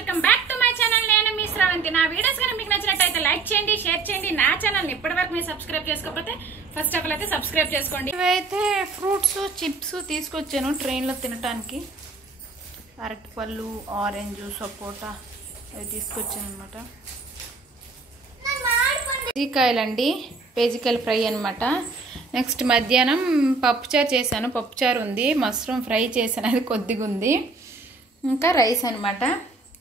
Welcome back to my channel. నేను మీ శ్రావంతి. నా videos కనుక మీకు నచ్చినట్టయితే లైక్ చేయండి, షేర్ చేయండి. నా ఛానల్ ఇప్పటివరకు మీరు సబ్స్క్రైబ్ చేసుకోకపోతే ఫస్ట్ ఆఫ్ ఆల్ అయితే సబ్స్క్రైబ్ చేసుకోండి. ఇవైతే ఫ్రూట్స్ చిప్స్ తీసుకొచ్చాను ట్రైన్లో తినడానికి. అరటిపళ్ళు, ఆరెంజ్, సపోటా అవి తీసుకొచ్చాను అనమాట. పేజికాయలండి, పేజికాయలు ఫ్రై అనమాట. నెక్స్ట్ మధ్యాహ్నం పప్పుచారు చేశాను. పప్పుచారు ఉంది, మష్రూమ్ ఫ్రై చేశాను, అది కొద్దిగా ఉంది. ఇంకా రైస్ అనమాట.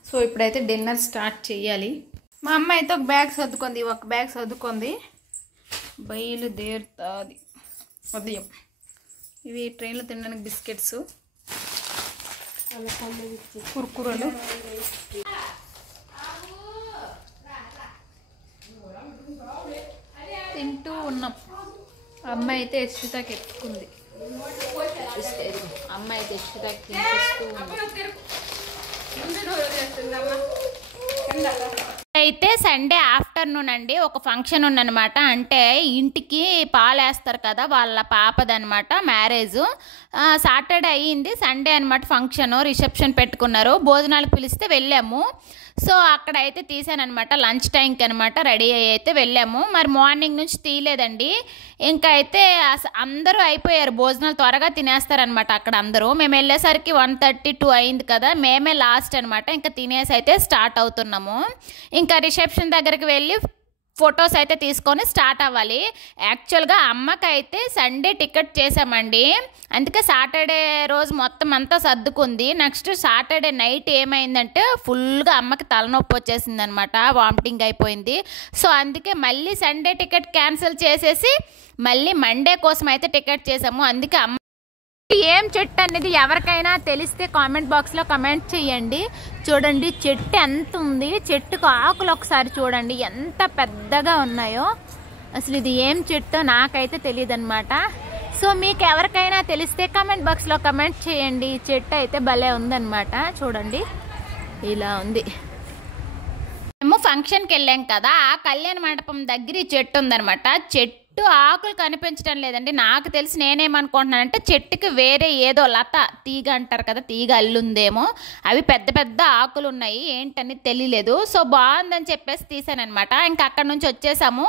సో ఇప్పుడైతే డిన్నర్ స్టార్ట్ చేయాలి. మా అమ్మ అయితే ఒక బ్యాగ్ సర్దుకుంది. బయలుదేరుతుంది ఉదయం. ఇవి ట్రైన్లో తినడానికి బిస్కెట్స్, కుర్కురలు. తింటూ ఉన్నాం. అమ్మాయి అయితే యశ్వితకి ఎత్తుకుంది. అమ్మాయి అయితే యశ్వితకి తినిపిస్తూ ఉంది. అయితే సండే ఆఫ్టర్నూన్ అండి, ఒక ఫంక్షన్ ఉందన్నమాట. అంటే ఇంటికి పాలేస్తారు కదా, వాళ్ళ పాపదనమాట మ్యారేజ్. సాటర్డే అయ్యింది, సండే అనమాట ఫంక్షన్. రిసెప్షన్ పెట్టుకున్నారు, భోజనాలకు పిలిస్తే వెళ్ళాము. సో అక్కడ అయితే తీసానమాట, లంచ్ టైంకి అనమాట రెడీ అయ్యి అయితే వెళ్ళాము. మరి మార్నింగ్ నుంచి తీయలేదండి. ఇంకా అయితే అందరూ అయిపోయారు, భోజనాలు త్వరగా తినేస్తారనమాట అక్కడ అందరూ. మేము వెళ్ళేసరికి 1:32 అయింది కదా, మేమే లాస్ట్ అనమాట. ఇంకా తినేసి అయితే స్టార్ట్ అవుతున్నాము. ఇంకా రిసెప్షన్ దగ్గరికి వెళ్ళి ఫొటోస్ అయితే తీసుకొని స్టార్ట్ అవ్వాలి. యాక్చువల్గా అమ్మకైతే సండే టికెట్ చేసామండి, అందుకే సాటర్డే రోజు మొత్తం అంతా సర్దుకుంది. నెక్స్ట్ సాటర్డే నైట్ ఏమైందంటే ఫుల్గా అమ్మకి తలనొప్పి వచ్చేసింది అనమాట, వామిటింగ్ అయిపోయింది. సో అందుకే మళ్ళీ సండే టికెట్ క్యాన్సిల్ చేసేసి మళ్ళీ మండే కోసం అయితే టికెట్ చేసాము. అందుకే అమ్మ ఏం చెట్టు అనేది ఎవరికైనా తెలిస్తే కామెంట్ బాక్స్లో కమెంట్ చేయండి. చూడండి చెట్టు ఎంత ఉంది, చెట్టుకు ఆకులు ఒకసారి చూడండి ఎంత పెద్దగా ఉన్నాయో. అసలు ఇది ఏం చెట్టో నాకైతే తెలియదు అనమాట. సో మీకు ఎవరికైనా తెలిస్తే కామెంట్ బాక్స్లో కమెంట్ చేయండి. చెట్టు అయితే భలే ఉందన్నమాట, చూడండి ఇలా ఉంది. మేము ఫంక్షన్కి వెళ్ళాం కదా, ఆ కళ్యాణ మండపం దగ్గర ఈ చెట్టు ఉందన్నమాట. చెట్టు ఆకులు కనిపించడం లేదండి. నాకు తెలిసి నేనేమనుకుంటున్నానంటే చెట్టుకి వేరే ఏదో లత తీగ అంటారు కదా, తీగ అల్లుందేమో. అవి పెద్ద పెద్ద ఆకులు ఉన్నాయి, ఏంటని తెలియలేదు. సో బాగుందని చెప్పేసి తీసానమాట. ఇంకా అక్కడ నుంచి వచ్చేసాము.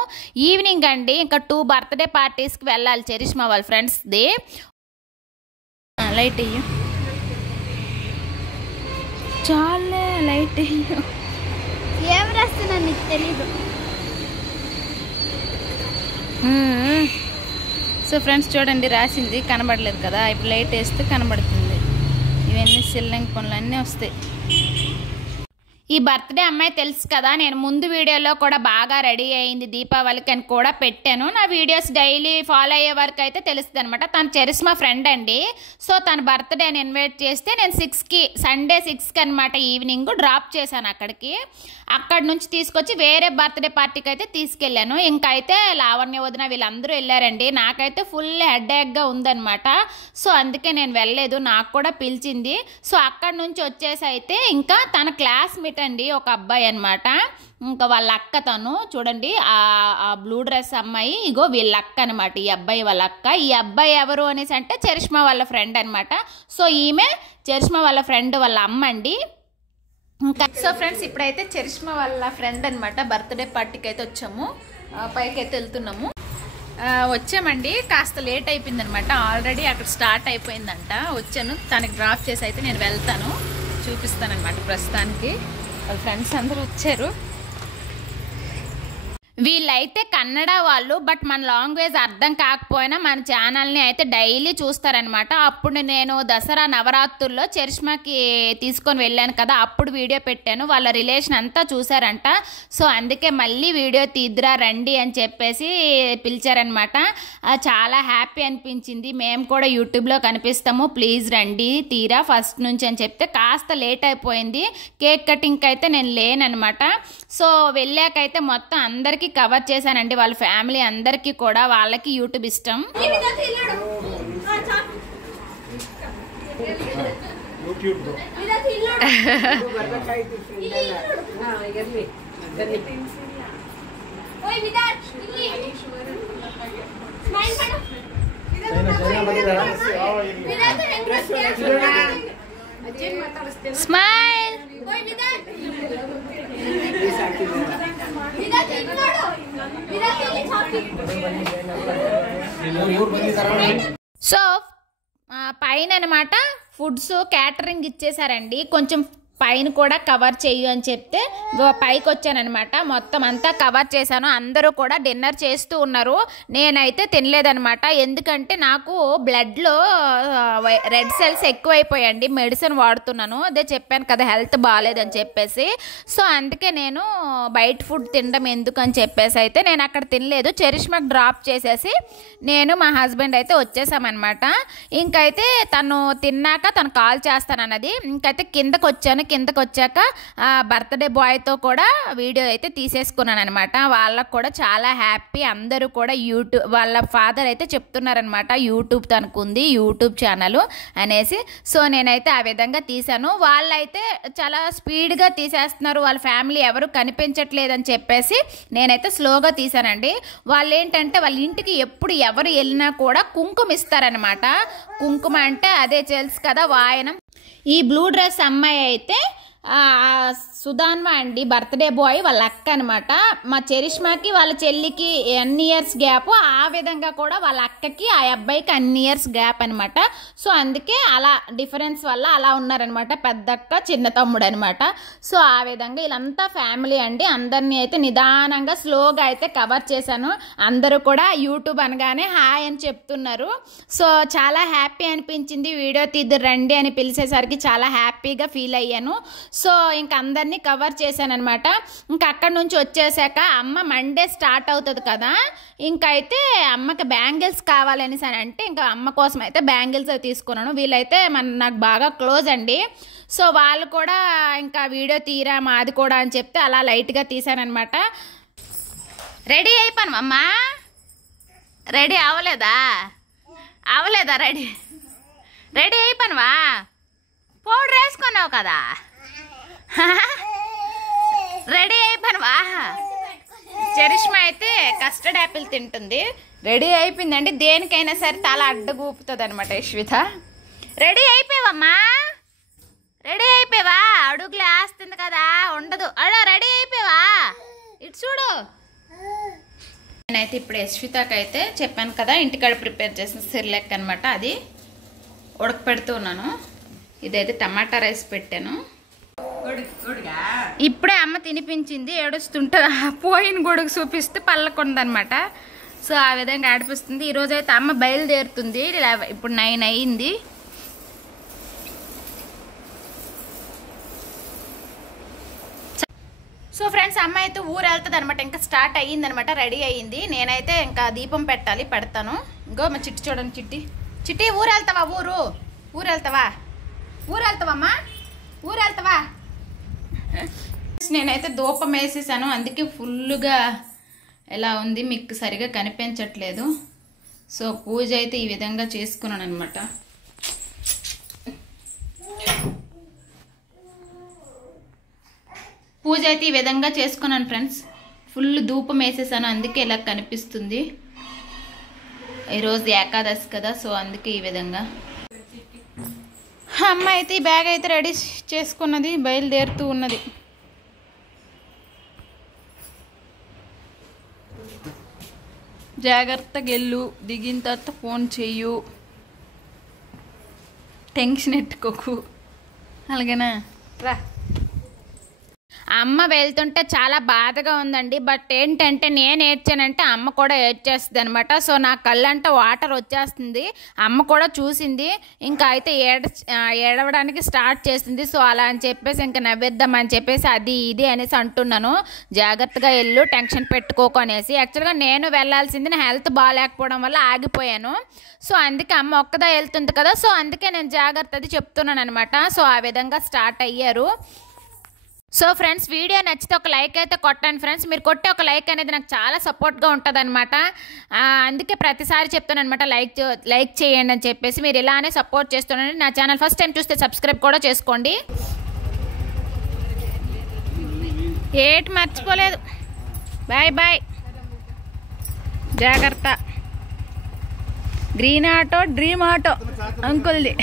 ఈవినింగ్ అండి, ఇంకా 2 బర్త్డే పార్టీస్కి వెళ్ళాలి చరిష్మా వాళ్ళ ఫ్రెండ్స్ది. లైట్ అయ్యో, చాలా లైట్ అయ్యో. ఏం రాస్తున్నా నీకు తెలీదు. సో ఫ్రెండ్స్ చూడండి, రాసింది కనబడలేదు కదా, ఇప్పుడు లైట్ వేస్తే కనబడుతుంది. ఇవన్నీ సిల్లంగి పనులు అన్నీ వస్తాయి. ఈ బర్త్డే అమ్మాయి తెలుసు కదా, నేను ముందు వీడియోలో కూడా బాగా రెడీ అయింది దీపావళికి అని కూడా పెట్టాను. నా వీడియోస్ డైలీ ఫాలో అయ్యే వరకు అయితే తెలుస్తుంది అనమాట. తను చరిష్మా ఫ్రెండ్ అండి. సో తన బర్త్డేని ఇన్వైట్ చేస్తే నేను 6కి, సండే 6కి అనమాట ఈవినింగ్ డ్రాప్ చేశాను అక్కడికి. అక్కడ నుంచి తీసుకొచ్చి వేరే బర్త్డే పార్టీకి అయితే తీసుకెళ్ళాను. ఇంకా అయితే లావణ్య వదిన వీళ్ళందరూ వెళ్ళారండి. నాకైతే ఫుల్ హెడేక్గా ఉందన్నమాట. సో అందుకే నేను వెళ్ళలేదు, నాకు కూడా పిలిచింది. సో అక్కడ నుంచి వచ్చేసి అయితే ఇంకా తన క్లాస్మేట్ అండి, ఒక అబ్బాయి అనమాట. ఇంకా వాళ్ళ అక్క, తను చూడండి ఆ బ్లూ డ్రెస్ అమ్మాయి, ఇగో వీళ్ళ అక్క అనమాట. ఈ అబ్బాయి వాళ్ళ అక్క. ఈ అబ్బాయి ఎవరు అనేసి అంటే చరిష్మా వాళ్ళ ఫ్రెండ్ అనమాట. సో ఈమె చరిష్మా వాళ్ళ ఫ్రెండ్ వాళ్ళ అమ్మ అండి. ఇంకా సో ఫ్రెండ్స్ ఇప్పుడైతే చరిష్మా వాళ్ళ ఫ్రెండ్ అనమాట బర్త్డే పార్టీకి అయితే వచ్చాము. పైకి అయితే వెళ్తున్నాము. వచ్చామండి, కాస్త లేట్ అయిపోయింది అనమాట. ఆల్రెడీ అక్కడ స్టార్ట్ అయిపోయిందంట. వచ్చాను, తనకి డ్రాప్ చేసి అయితే నేను వెళ్తాను, చూపిస్తానమాట. ప్రస్తుతానికి వాళ్ళ ఫ్రెండ్స్ అందరూ వచ్చారు. వీళ్ళైతే కన్నడ వాళ్ళు, బట్ మన లాంగ్వేజ్ అర్థం కాకపోయినా మన ఛానల్ని అయితే డైలీ చూస్తారనమాట. అప్పుడు నేను దసరా నవరాత్రుల్లో చరిష్మాకి తీసుకొని వెళ్ళాను కదా, అప్పుడు వీడియో పెట్టాను. వాళ్ళ రిలేషన్ అంతా చూసారంట. సో అందుకే మళ్ళీ వీడియో తీద్దురా రండి అని చెప్పేసి పిలిచారనమాట. చాలా హ్యాపీ అనిపించింది. మేము కూడా యూట్యూబ్లో కనిపిస్తాము, ప్లీజ్ రండి తీరా ఫస్ట్ నుంచి అని చెప్తే కాస్త లేట్ అయిపోయింది. కేక్ కటింగ్కి అయితే నేను లేననమాట. సో వెళ్ళాకైతే మొత్తం అందరికీ కవర్ చేశానండి, వాళ్ళ ఫ్యామిలీ అందరికీ కూడా. వాళ్ళకి యూట్యూబ్ ఇష్టం. Smile. సో పైన అనమాట ఫుడ్స్ క్యాటరింగ్ ఇచ్చేసారండి. కొంచెం పైన కూడా కవర్ చెయ్యి అని చెప్తే పైకి వచ్చానమాట. మొత్తం అంతా కవర్ చేశాను. అందరూ కూడా డిన్నర్ చేస్తూ ఉన్నారు. నేనైతే తినలేదనమాట. ఎందుకంటే నాకు బ్లడ్లో రెడ్ సెల్స్ ఎక్కువైపోయాయండి. మెడిసిన్ వాడుతున్నాను, అదే చెప్పాను కదా హెల్త్ బాగాలేదని చెప్పేసి. సో అందుకే నేను బయట ఫుడ్ తినడం ఎందుకని చెప్పేసి అయితే నేను అక్కడ తినలేదు. చరిష్మాకి డ్రాప్ చేసేసి నేను మా హస్బెండ్ అయితే వచ్చేసామన్నమాట. ఇంకైతే తను తిన్నాక తను కాల్ చేస్తానన్నది. ఇంకైతే కిందకు వచ్చాక బర్త్డే బాయ్తో కూడా వీడియో అయితే తీసేసుకున్నాను అనమాట. వాళ్ళకు కూడా చాలా హ్యాపీ. అందరూ కూడా వాళ్ళ ఫాదర్ అయితే చెప్తున్నారనమాట యూట్యూబ్ తనకుంది, యూట్యూబ్ ఛానల్ అనేసి. సో నేనైతే ఆ విధంగా తీశాను. వాళ్ళైతే చాలా స్పీడ్గా తీసేస్తున్నారు, వాళ్ళ ఫ్యామిలీ ఎవరు కనిపించట్లేదని చెప్పేసి నేనైతే స్లోగా తీశానండి. వాళ్ళు ఏంటంటే వాళ్ళ ఇంటికి ఎప్పుడు ఎవరు వెళ్ళినా కూడా కుంకుమ ఇస్తారనమాట. కుంకుమ అంటే అదే తెలుసు కదా వాయనం. ఈ బ్లూ డ్రెస్ అమ్మాయి అయితే సుధాన్వా అండి, బర్త్డే బాయ్ వాళ్ళ అక్క అనమాట. మా చరిష్మాకి వాళ్ళ చెల్లికి ఎన్ని ఇయర్స్ గ్యాప్, ఆ విధంగా కూడా వాళ్ళ అక్కకి ఆ అబ్బాయికి అన్ని ఇయర్స్ గ్యాప్ అనమాట. సో అందుకే అలా డిఫరెన్స్ వల్ల అలా ఉన్నారనమాట, పెద్దక్క చిన్న తమ్ముడు అనమాట. సో ఆ విధంగా వీళ్ళంతా ఫ్యామిలీ అండి. అందరినీ అయితే నిదానంగా స్లోగా అయితే కవర్ చేశాను. అందరూ కూడా యూట్యూబ్ అనగానే హాయ్ అని చెప్తున్నారు. సో చాలా హ్యాపీ అనిపించింది. వీడియో తీద్దురు రండి అని పిలిచేసరికి చాలా హ్యాపీగా ఫీల్ అయ్యాను. సో ఇంక అందరినీ కవర్ చేశాను అనమాట. ఇంకా అక్కడ నుంచి వచ్చేసాక అమ్మ మండే స్టార్ట్ అవుతుంది కదా, ఇంకైతే అమ్మకి బ్యాంగిల్స్ కావాలని అంటే ఇంకా అమ్మ కోసం అయితే బ్యాంగిల్స్ అవి తీసుకున్నాను. వీళ్ళైతే నాకు బాగా క్లోజ్ అండి. సో వాళ్ళు కూడా ఇంకా వీడియో తీరా మాది కూడా అని చెప్తే అలా లైట్గా తీసానమాట. రెడీ అయిపోయాను అమ్మా. రెడీ అవ్వలేదా రెడీ అయిపోయానువా? పౌడర్ వేసుకున్నావు కదా, రెడీ అయిపోయానువా? చరిష్మా అయితే కస్టర్డ్ యాపిల్ తింటుంది. రెడీ అయిపోయిందండి. దేనికైనా సరే తల అడ్డగూపుతుంది అనమాట యశ్విత. రెడీ అయిపోయావమ్మా? రెడీ అయిపోయావా? అడుగులు వేస్తుంది కదా, ఉండదు. రెడీ అయిపోయావా? ఇటు చూడు. నేనైతే ఇప్పుడు యశ్వితకి అయితే చెప్పాను కదా ఇంటికాడ ప్రిపేర్ చేసిన సిర్లెక్ అనమాట, అది ఉడకపెడుతూ ఉన్నాను. ఇదైతే టమాటా రైస్ పెట్టాను. ఇప్పుడే అమ్మ తినిపించింది. ఏడుస్తుంటే పోయిన గొడుగు చూపిస్తే పళ్ళకుందనమాట. సో ఆ విధంగా ఆడిపిస్తుంది. ఈరోజు అయితే అమ్మ బయలుదేరుతుంది. ఇప్పుడు 9 అయ్యింది. సో ఫ్రెండ్స్ అమ్మ అయితే ఊరు వెళ్తుంది అనమాట. ఇంకా స్టార్ట్ అయ్యిందనమాట, రెడీ అయ్యింది. నేనైతే ఇంకా దీపం పెట్టాలి, పెడతాను. ఇంకో మా చిట్టి చూడండి. చిట్టి ఊరు వెళ్తావా? ఊరు వెళ్తావమ్మా? ఊరు వెళ్తావా? నేనైతే ధూపం వేసేసాను, అందుకే ఫుల్గా ఎలా ఉంది మీకు సరిగా కనిపించట్లేదు. సో పూజ అయితే ఈ విధంగా చేసుకున్నాను అనమాట. పూజ అయితే ఈ విధంగా చేసుకున్నాను ఫ్రెండ్స్. ఫుల్ ధూపం వేసేసాను, అందుకే ఇలా కనిపిస్తుంది. ఈరోజు ఏకాదశి కదా, సో అందుకే ఈ విధంగా. అమ్మ అయితే ఈ బ్యాగ్ అయితే రెడీ చేసుకున్నది, బయలుదేరుతూ ఉన్నది. జాగ్రత్తగా వెళ్ళు, దిగిన తర్వాత ఫోన్ చెయ్యు, టెన్షన్ ఎట్టుకోకు, అలాగేనా? రా. అమ్మ వెళ్తుంటే చాలా బాధగా ఉందండి. బట్ ఏంటంటే నేను ఏడ్చానంటే అమ్మ కూడా ఏడ్చేస్తుంది అనమాట. సో నా కళ్ళంటే వాటర్ వచ్చేస్తుంది. అమ్మ కూడా చూసింది, ఇంకా అయితే ఏడవడానికి స్టార్ట్ చేసింది. సో అలా అని చెప్పేసి ఇంకా నవ్వేద్దామని చెప్పేసి అది ఇది అనేసి అంటున్నాను. జాగ్రత్తగా వెళ్ళు, టెన్షన్ పెట్టుకోకు అనేసి. యాక్చువల్గా నేను వెళ్ళాల్సింది, నా హెల్త్ బాగాలేకపోవడం వల్ల ఆగిపోయాను. సో అందుకే అమ్మ ఒక్కదా వెళ్తుంది కదా, సో అందుకే నేను జాగ్రత్త అది చెప్తున్నాను అనమాట. సో ఆ విధంగా స్టార్ట్ అయ్యారు. సో ఫ్రెండ్స్ వీడియో నచ్చితే ఒక లైక్ అయితే కొట్టండి ఫ్రెండ్స్. మీరు కొట్టే ఒక లైక్ అనేది నాకు చాలా సపోర్ట్గా ఉంటుంది అనమాట. అందుకే ప్రతిసారి చెప్తాను అనమాట, లైక్ చేయండి అని చెప్పేసి. మీరు ఇలానే సపోర్ట్ చేస్తున్నాను. నా ఛానల్ ఫస్ట్ టైం చూస్తే సబ్స్క్రైబ్ కూడా చేసుకోండి. ఏటి మర్చిపోలేదు. బాయ్. జాగ్రత్త. గ్రీన్ ఆటో డ్రీమ్ ఆటో అంకుల్ది,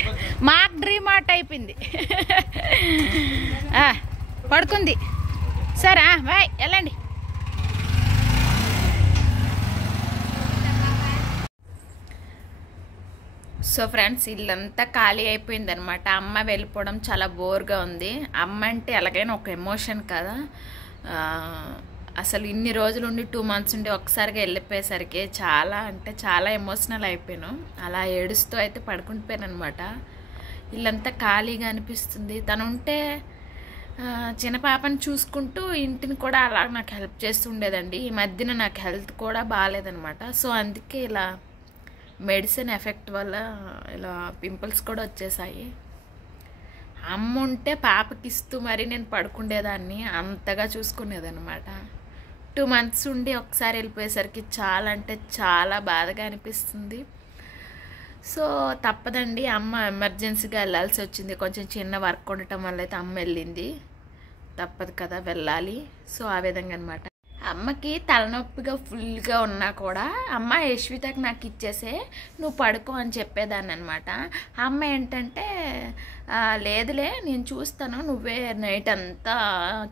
మాకు డ్రీమ్ ఆటో అయిపోయింది. పడుకుంది. సరే బాయ్, వెళ్ళండి. సో ఫ్రెండ్స్ ఇల్లంతా ఖాళీ అయిపోయిందనమాట. అమ్మ వెళ్ళిపోవడం చాలా బోర్గా ఉంది. అమ్మ అంటే ఎలాగైనా ఒక ఎమోషన్ కదా. అసలు ఇన్ని రోజులు ఉండి 2 months ఉండి ఒక్కసారిగా వెళ్ళిపోయేసరికి చాలా అంటే చాలా ఎమోషనల్ అయిపోయాను. అలా ఏడుస్తూ అయితే పడుకుంటుపోయాను అనమాట. ఇల్లంతా ఖాళీగా అనిపిస్తుంది. తను ఉంటే చిన్న పాపని చూసుకుంటూ ఇంటిని కూడా అలా నాకు హెల్ప్ చేస్తూ ఉండేదండి. ఈ మధ్యన నాకు హెల్త్ కూడా బాగాలేదనమాట. సో అందుకే ఇలా మెడిసిన్ ఎఫెక్ట్ వల్ల ఇలా పింపుల్స్ కూడా వచ్చేసాయి. అమ్మ ఉంటే పాపకి ఇస్తూ మరి నేను పడుకుండేదాన్ని, అంతగా చూసుకునేదన్నమాట. 2 months ఉండి ఒకసారి వెళ్ళిపోయేసరికి చాలా అంటే చాలా బాధగా అనిపిస్తుంది. సో తప్పదండి, అమ్మ ఎమర్జెన్సీగా వెళ్ళాల్సి వచ్చింది. కొంచెం చిన్న వర్క్ ఉండటం వల్ల అయితే అమ్మ వెళ్ళింది. తప్పదు కదా, వెళ్ళాలి. సో ఆ విధంగా అనమాట. అమ్మకి తలనొప్పిగా ఫుల్గా ఉన్నా కూడా అమ్మ యశ్వితకి నాకు ఇచ్చేసే, నువ్వు పడుకో అని చెప్పేదాన్ని అనమాట. అమ్మ ఏంటంటే లేదులే నేను చూస్తాను, నువ్వే నైట్ అంతా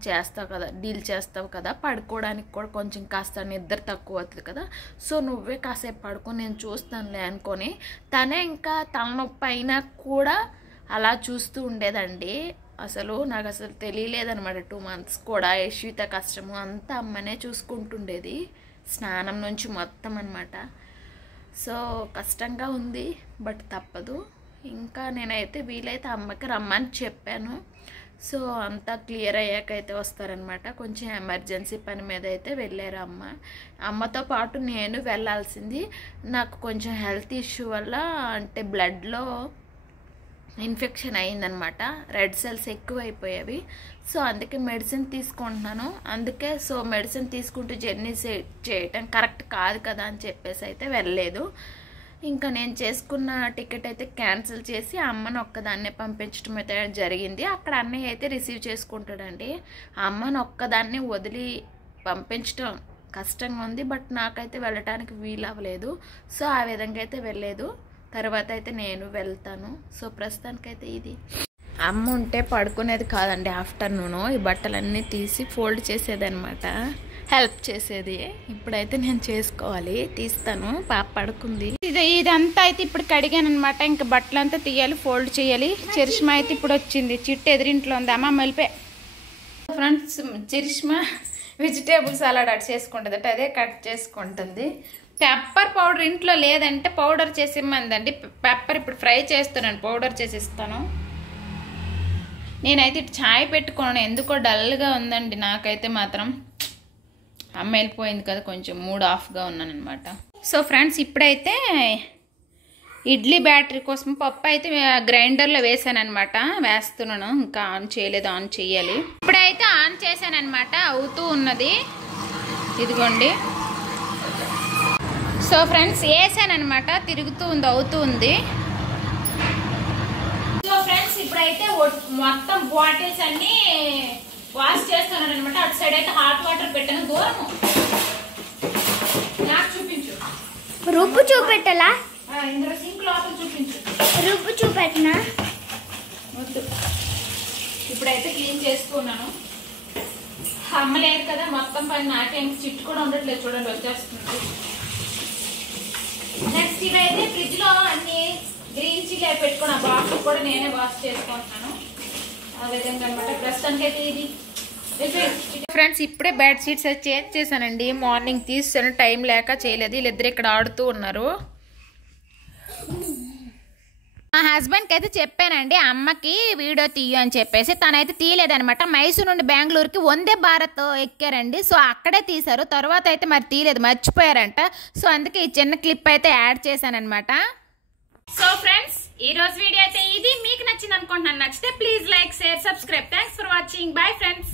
చేస్తావు కదా, డీల్ చేస్తావు కదా, పడుకోవడానికి కూడా కొంచెం కాస్త నిద్ర తక్కువ అవుతుంది కదా, సో నువ్వే కాసేపు పడుకో నేను చూస్తానులే అనుకొని తనే ఇంకా తలనొప్పి అయినా కూడా అలా చూస్తూ ఉండేదండి. నాకు అసలు తెలియలేదనమాట. 2 months కూడా యశ్విత కష్టము అంతా అమ్మనే చూసుకుంటుండేది, స్నానం నుంచి మొత్తం అనమాట. సో కష్టంగా ఉంది, బట్ తప్పదు. ఇంకా నేనైతే వీలైతే అమ్మకి రమ్మని చెప్పాను. సో అంతా క్లియర్ అయ్యాకైతే వస్తారనమాట. కొంచెం ఎమర్జెన్సీ పని మీద అయితే వెళ్ళారు అమ్మ. అమ్మతో పాటు నేను వెళ్ళాల్సింది. నాకు కొంచెం హెల్త్ ఇష్యూ వల్ల అంటే బ్లడ్లో ఇన్ఫెక్షన్ అయిందనమాట. రెడ్ సెల్స్ ఎక్కువైపోయేవి. సో అందుకే మెడిసిన్ తీసుకుంటున్నాను. సో మెడిసిన్ తీసుకుంటూ జర్నీ చేయటం కరెక్ట్ కాదు కదా అని చెప్పేసి అయితే వెళ్ళలేదు. ఇంకా నేను చేసుకున్న టికెట్ అయితే క్యాన్సిల్ చేసి అమ్మను ఒక్కదాన్నే పంపించడం అయితే జరిగింది. అక్కడ అన్నయ్య అయితే రిసీవ్ చేసుకుంటాడండి. అమ్మను ఒక్కదాన్ని వదిలి పంపించడం కష్టంగా ఉంది, బట్ నాకైతే వెళ్ళటానికి వీలు అవ్వలేదు. సో ఆ విధంగా అయితే వెళ్ళలేదు. తర్వాత అయితే నేను వెళ్తాను. సో ప్రస్తుతానికైతే ఇది. అమ్మ ఉంటే పడుకునేది కాదండి. ఆఫ్టర్నూను ఈ బట్టలన్నీ తీసి ఫోల్డ్ చేసేదనమాట, హెల్ప్ చేసేది. ఇప్పుడైతే నేను చేసుకోవాలి, తీస్తాను. పాప పడుకుంది. ఇదంతా అయితే ఇప్పుడు కడిగాను అనమాట. ఇంకా బట్టలంతా తీయాలి, ఫోల్డ్ చేయాలి. చరిష్మా అయితే ఇప్పుడు వచ్చింది. చిట్టు ఎదురింట్లో ఉంది. అమ్మ వెళ్ళిపోయి ఫ్రెండ్స్, చరిష్మా వెజిటేబుల్ సలాడ్ అటు చేసుకుంటుంది అంటే అదే కట్ చేసుకుంటుంది. పెప్పర్ పౌడర్ ఇంట్లో లేదంటే పౌడర్ చేసి ఇమ్మందండి. పెప్పర్ ఇప్పుడు ఫ్రై చేస్తున్నాను, పౌడర్ చేసి ఇస్తాను. నేనైతే ఇటు ఛాయ్ పెట్టుకోను, ఎందుకో డల్గా ఉందండి నాకైతే మాత్రం. అమ్మ వెళ్ళిపోయింది కదా, కొంచెం మూడ్ ఆఫ్గా ఉన్నాను అనమాట. సో ఫ్రెండ్స్ ఇప్పుడైతే ఇడ్లీ బ్యాటరీ కోసం పప్పు అయితే గ్రైండర్లో వేసాను అనమాట. వేస్తున్నాను, ఇంకా ఆన్ చేయలేదు, ఆన్ చేయాలి. ఇప్పుడైతే ఆన్ చేశాను అనమాట, అవుతూ ఉన్నది. ఇదిగోండి. సో ఫ్రెండ్స్ వేసాను అనమాట, తిరుగుతూ ఉంది, అవుతూ ఉంది. సో ఫ్రెండ్స్ ఇప్పుడైతే మొత్తం బాటిల్స్ అన్ని వాష్ చేస్తున్నాను అనమాట. అటు సైడ్ అయితే హాట్ వాటర్ పెట్టాను. దూరం నాకు చూపించు. రుబ్బు చూపెట్టాలా? ఇందులో సింక్ లోపల చూపించు. రుబ్బు చూపెట్టినా వద్దు. ఇప్పుడైతే క్లీన్ చేసుకున్నాను. అమ్మ లేదు కదా, మొత్తం పని నాకేం చిట్టు కూడా ఉండట్లేదు. చూడండి వచ్చేస్తుంది. నెక్స్ట్ ఇదైతే ఫ్రిడ్జ్ లో అన్ని గ్రీన్ చిల్లీ పెట్టుకుని ఆ బాక్స్ కూడా నేనే వాష్ చేసుకుంటున్నాను. ఆ విధంగా అనమాట. ప్రస్తుతానికి అయితే ఇది. ఫ్రెండ్స్ ఇప్పుడే బెడ్ షీట్స్ అయితే చేంజ్ చేశానండి. మార్నింగ్ తీసాను, టైం లేక చేయలేదు. వీళ్ళిద్దరు ఇక్కడ ఆడుతూ ఉన్నారు. మా హస్బెండ్కి అయితే చెప్పానండి అమ్మకి వీడియో తీయు అని చెప్పేసి, తనైతే తీయలేదనమాట. మైసూర్ నుండి బెంగళూరుకి వందే భారత్ ఎక్కారండి. సో అక్కడే తీశారు. తర్వాత అయితే మరి తీయలేదు, మర్చిపోయారంట. సో అందుకే ఈ చిన్న క్లిప్ అయితే యాడ్ చేశానమాట. సో ఫ్రెండ్స్ ఈ రోజు వీడియో అయితే ఇది. మీకు నచ్చింది అనుకుంటున్నాను. నచ్చితే please like, share, subscribe. Thanks for watching. Bye friends.